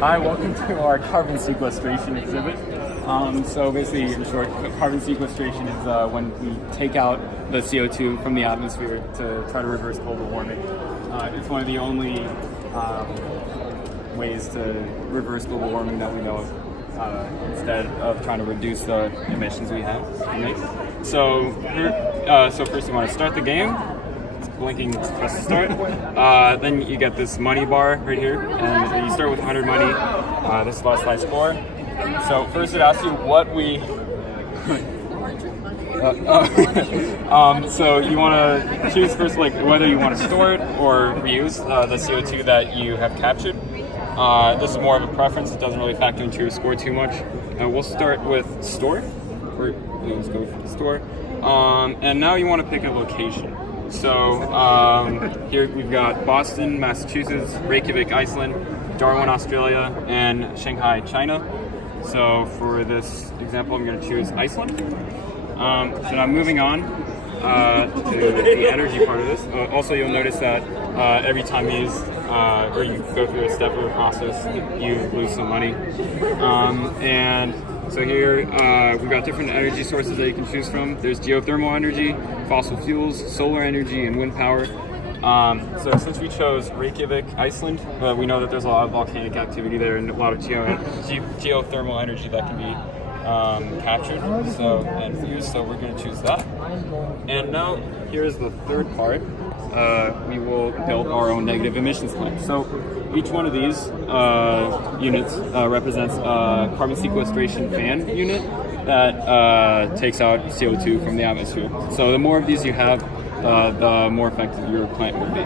Hi, welcome to our carbon sequestration exhibit. So basically, in short, carbon sequestration is when we take out the CO2 from the atmosphere to try to reverse global warming. It's one of the only ways to reverse global warming that we know of, instead of trying to reduce the emissions we have. So first you want to start the game. Blinking press start. Then you get this money bar right here, and you start with 100 money. This is the last high score. So first it asks you what we. So you want to choose first, like whether you want to store it or reuse the CO2 that you have captured. This is more of a preference. It doesn't really factor into your score too much. We'll start with store. Let's go for store. And now you want to pick a location. So here we've got Boston, Massachusetts, Reykjavik, Iceland, Darwin, Australia, and Shanghai, China. So for this example, I'm going to choose Iceland. So now moving on to the energy part of this. Also, you'll notice that every time you use or you go through a step of the process, you lose some money. And so here we've got different energy sources that you can choose from. There's geothermal energy, fossil fuels, solar energy, and wind power. So since we chose Reykjavik, Iceland, we know that there's a lot of volcanic activity there and a lot of geothermal energy that can be captured and used. So we're going to choose that. And now here's the third part. We will build our own negative emissions plan. So each one of these units represents a carbon sequestration fan unit that takes out CO2 from the atmosphere. So the more of these you have, the more effective your plant will be.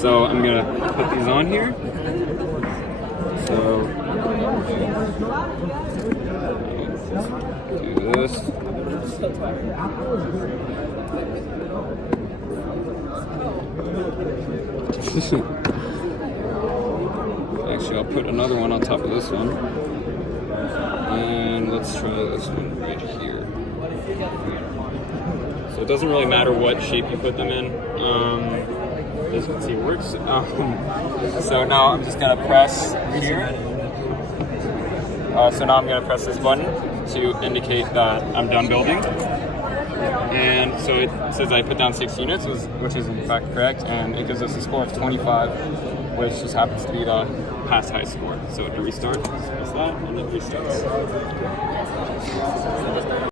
So I'm going to put these on here. So do this. Actually, I'll put another one on top of this one. And let's try this one right here. So it doesn't really matter what shape you put them in. As you can see, it works. So now I'm just going to press here. So now I'm going to press this button to indicate that I'm done building. And so it says I put down 6 units, which is in fact correct, and it gives us a score of 25, which just happens to be the past high score. So to restart, press that, and it restarts.